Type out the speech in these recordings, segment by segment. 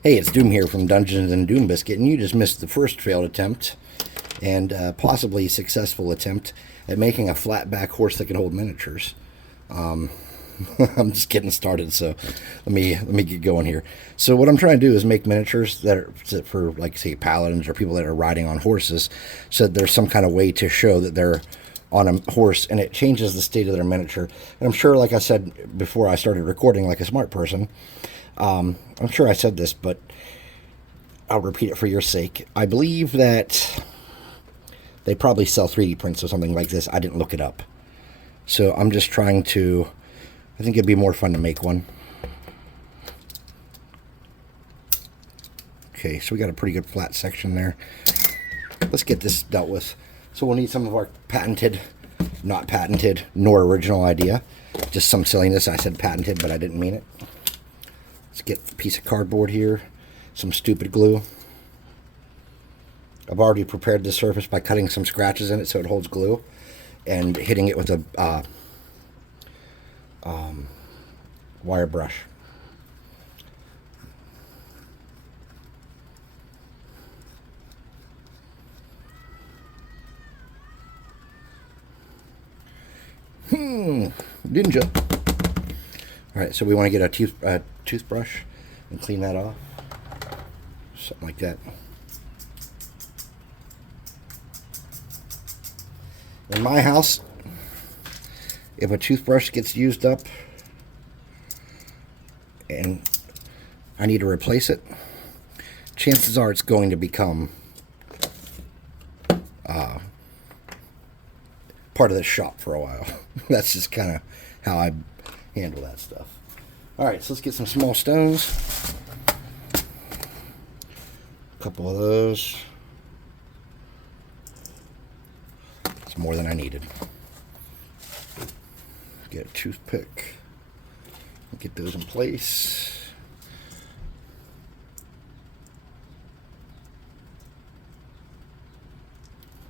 Hey, it's Doom here from Dungeons and Doom Biscuit, and you just missed the first failed attempt and possibly successful attempt at making a flat back horse that can hold miniatures. I'm just getting started, so let me get going here. So what I'm trying to do is make miniatures that are for, like, say, paladins or people that are riding on horses, so that there's some kind of way to show that they're on a horse, and it changes the state of their miniature. And I'm sure, like I said before I started recording, like a smart person, I'm sure I said this, but I'll repeat it for your sake. I believe that they probably sell 3D prints or something like this. I didn't look it up. So I'm just trying to, I think it'd be more fun to make one. Okay, so we got a pretty good flat section there. Let's get this dealt with. So we'll need some of our patented, not patented, nor original idea. Just some silliness. I said patented, but I didn't mean it. Let's get a piece of cardboard here. Some stupid glue. I've already prepared the surface by cutting some scratches in it so it holds glue, and hitting it with a wire brush. Ninja. Alright, so we want to get a toothbrush and clean that off. Something like that. In my house, if a toothbrush gets used up and I need to replace it, chances are it's going to become part of the shop for a while. That's just kind of how I handle that stuff. Alright, so let's get some small stones. A couple of those. It's more than I needed. Get a toothpick. Get those in place.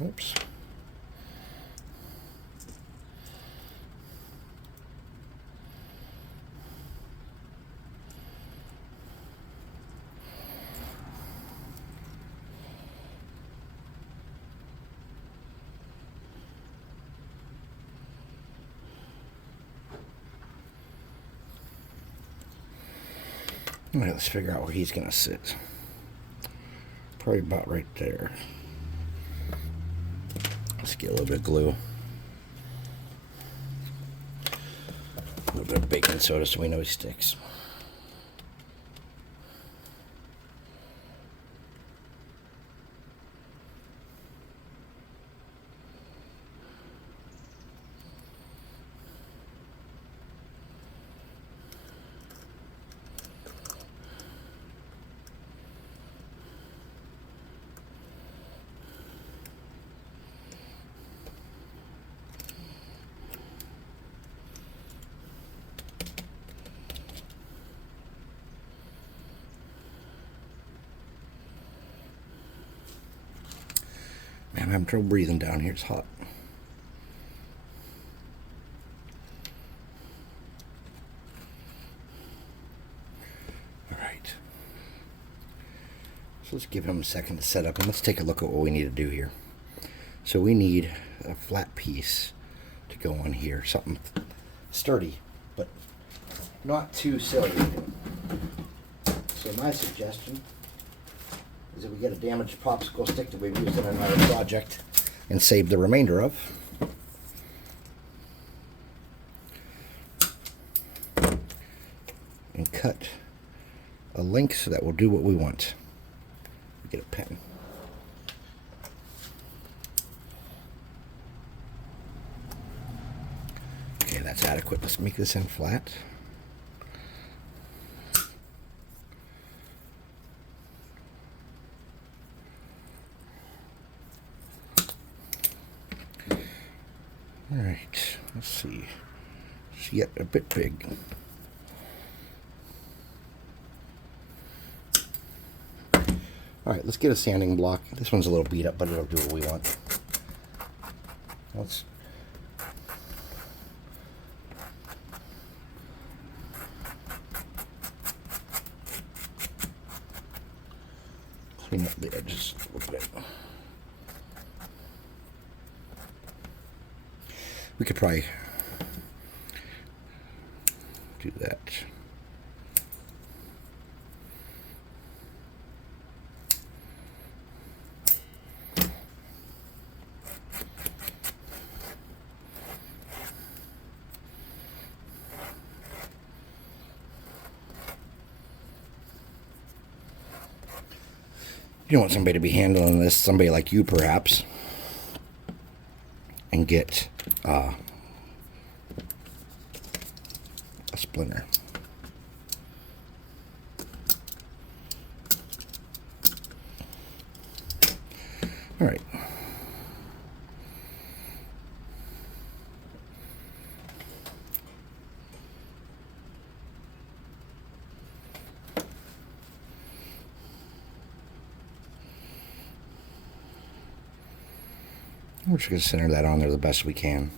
Oops. Alright, let's figure out where he's going to sit. Probably about right there. Let's get a little bit of glue. A little bit of baking soda so we know he sticks. Man, I'm having trouble breathing down here. It's hot. Alright. So let's give him a second to set up, and let's take a look at what we need to do here. So we need a flat piece to go on here. Something sturdy, but not too silly. So my suggestion is that we get a damaged popsicle stick that we've used in another project and save the remainder of. And cut a length so that will do what we want. Get a pen. Okay, that's adequate. Let's make this in flat. Alright, let's see. It's yet a bit big. Alright, let's get a sanding block. This one's a little beat up, but it'll do what we want. Let's clean up the edges a little bit. We could probably do that. You don't want somebody to be handling this, somebody like you perhaps, and get a splinter. All right. We're just going to center that on there the best we can.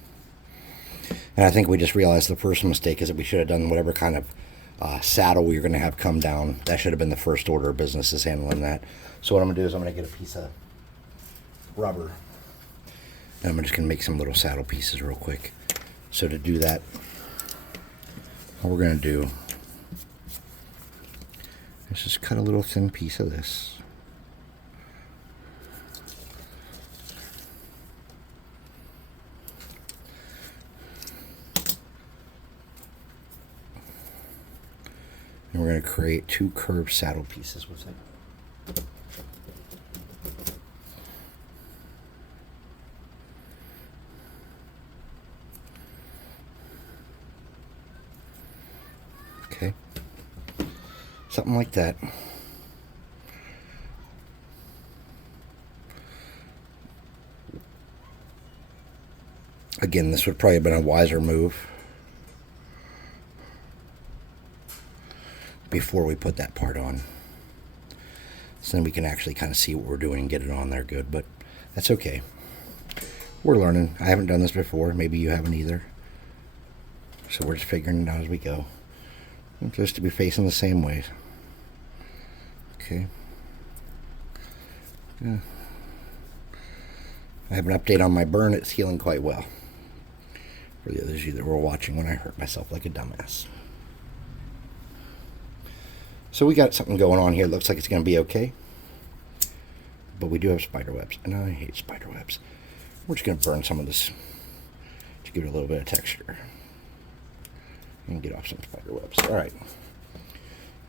And I think we just realized the first mistake is that we should have done whatever kind of saddle we were going to have come down. That should have been the first order of business, is handling that. So what I'm going to do is I'm going to get a piece of rubber. And I'm just going to make some little saddle pieces real quick. So to do that, what we're going to do is just cut a little thin piece of this. And we're going to create 2 curved saddle pieces with it. Okay. Something like that. Again, this would probably have been a wiser move before we put that part on, so then we can actually kind of see what we're doing and get it on there good. But that's okay, we're learning. I haven't done this before, maybe you haven't either, so we're just figuring it out as we go. And just to be facing the same way. Okay. Yeah. I have an update on my burn. It's healing quite well, for the others of you that were watching when I hurt myself like a dumbass. So we got something going on here. It looks like it's going to be okay. But we do have spider webs, and I hate spider webs. We're just going to burn some of this to give it a little bit of texture. And get off some spider webs. Alright.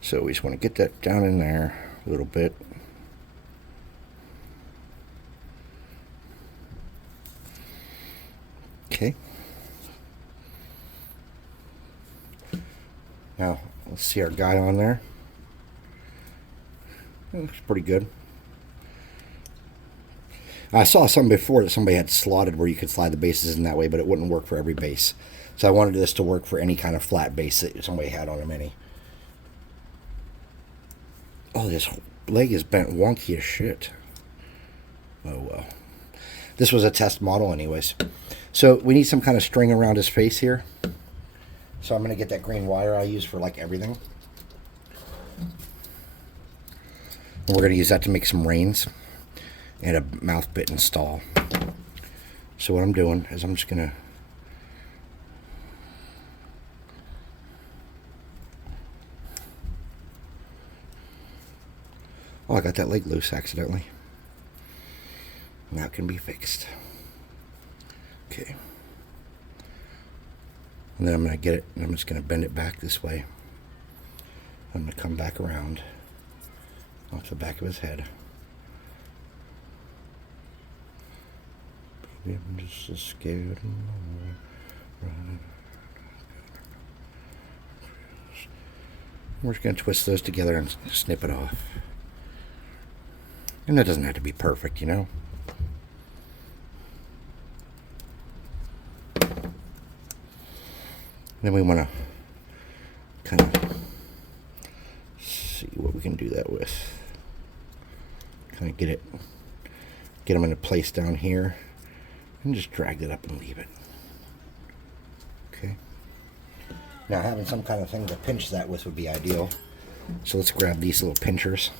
So we just want to get that down in there a little bit. Okay. Now, let's see our guy on there. It looks pretty good. I saw some before that somebody had slotted where you could slide the bases in that way, but it wouldn't work for every base. So I wanted this to work for any kind of flat base that somebody had on a mini. Oh, this leg is bent wonky as shit. Oh well. This was a test model anyways. So we need some kind of string around his face here. So I'm going to get that green wire I use for like everything. And we're going to use that to make some reins and a mouth bit install. So what I'm doing is I'm just going to I got that leg loose accidentally. Now it can be fixed. Okay. And then I'm going to get it, and I'm just going to bend it back this way. I'm going to come back around off the back of his head. Baby, I'm just so scared. We're just going to twist those together and snip it off. And that doesn't have to be perfect, you know. Then we want to kind of see what we can do that with. Kind of get them into place down here, and just drag it up and leave it. Okay. Now having some kind of thing to pinch that with would be ideal. So let's grab these little pinchers.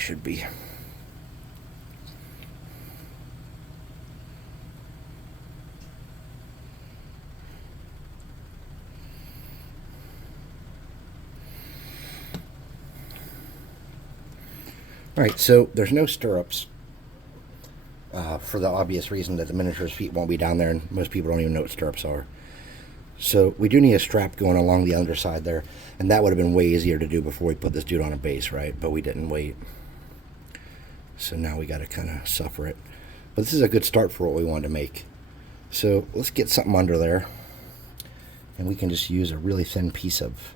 should be. Alright, so there's no stirrups for the obvious reason that the miniature's feet won't be down there, and most people don't even know what stirrups are. So we do need a strap going along the underside there, and that would have been way easier to do before we put this dude on a base, right? But we didn't wait. So now we got to kind of suffer it. But this is a good start for what we wanted to make. So let's get something under there, and we can just use a really thin piece of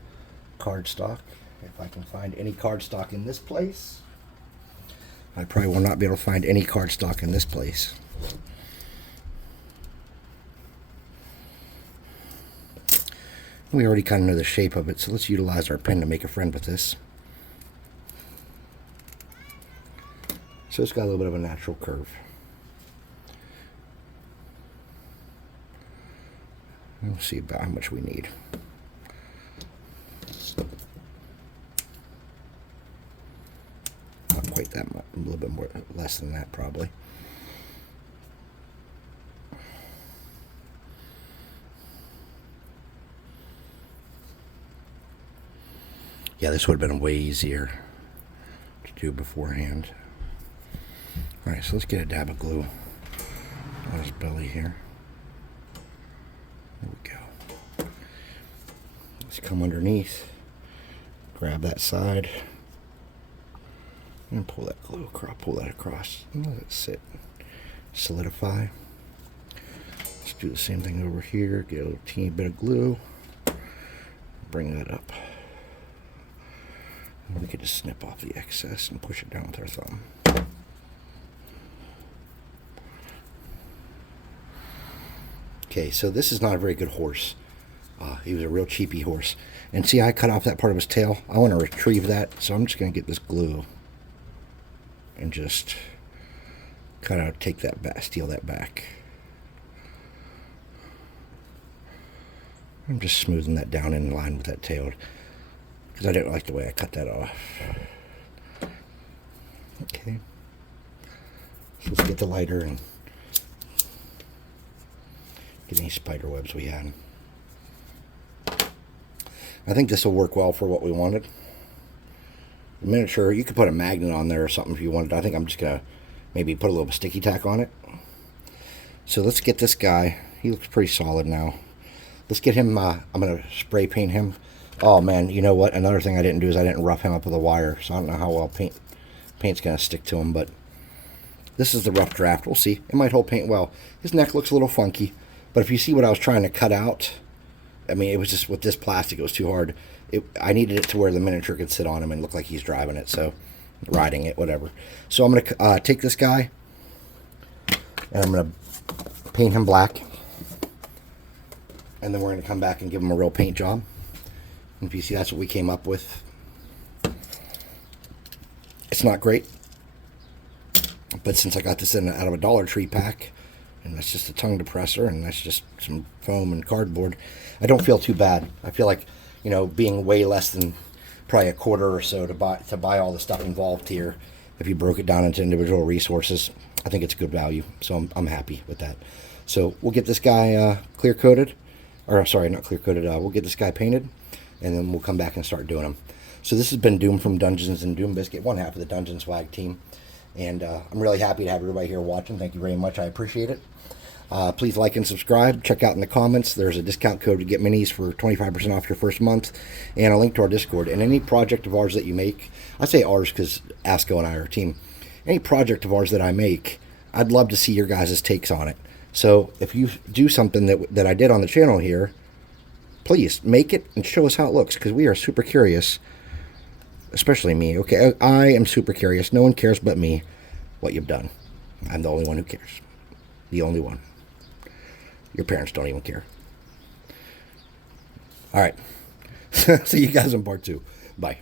cardstock. If I can find any cardstock in this place. I probably will not be able to find any cardstock in this place. We already kind of know the shape of it, so let's utilize our pen to make a friend with this. So it's got a little bit of a natural curve. We'll see about how much we need. Not quite that much, a little bit more, less than that probably. Yeah, this would have been way easier to do beforehand. Alright, so let's get a dab of glue on his belly here. There we go. Let's come underneath, grab that side, and pull that glue across, pull that across, and let it sit, solidify. Let's do the same thing over here, get a little teeny bit of glue, bring that up. And we could just snip off the excess and push it down with our thumb. Okay, so this is not a very good horse. He was a real cheapy horse. And see, I cut off that part of his tail. I want to retrieve that, so I'm just going to get this glue and just kind of take that back, steal that back. I'm just smoothing that down in line with that tail because I didn't like the way I cut that off. Okay. So let's get the lighter and get any spider webs we had. I think this will work well for what we wanted. The miniature, you could put a magnet on there or something if you wanted. I think I'm just going to maybe put a little sticky tack on it. So let's get this guy. He looks pretty solid now. Let's get him, I'm going to spray paint him. Oh man, you know what? Another thing I didn't do is I didn't rough him up with a wire. So I don't know how well paint's going to stick to him, but this is the rough draft. We'll see. It might hold paint well. His neck looks a little funky, but if you see what I was trying to cut out, I mean, it was just with this plastic, it was too hard. I needed it to where the miniature could sit on him and look like he's driving it, so riding it, whatever. So I'm going to take this guy, and I'm going to paint him black, and then we're going to come back and give him a real paint job. And if you see, that's what we came up with. It's not great, but since I got this out of a Dollar Tree pack, and that's just a tongue depressor, and that's just some foam and cardboard, I don't feel too bad. I feel like, you know, being way less than probably a quarter or so to buy all the stuff involved here, if you broke it down into individual resources, I think it's good value. So I'm happy with that. So we'll get this guy clear coated, or sorry, not clear coated. We'll get this guy painted, and then we'll come back and start doing him. So this has been Doom from Dungeons and Doom Biscuit, one half of the Dungeon Swag team. And I'm really happy to have everybody here watching. Thank you very much. I appreciate it. Please like and subscribe. Check out in the comments. There's a discount code to get minis for 25% off your first month, and a link to our Discord. And any project of ours that you make, I say ours because Asco and I are a team. Any project of ours that I make, I'd love to see your guys' takes on it. So if you do something that I did on the channel here, please make it and show us how it looks, because we are super curious. Especially me, okay? I am super curious. No one cares but me what you've done. I'm the only one who cares. The only one. Your parents don't even care. All right. See you guys in part 2. Bye.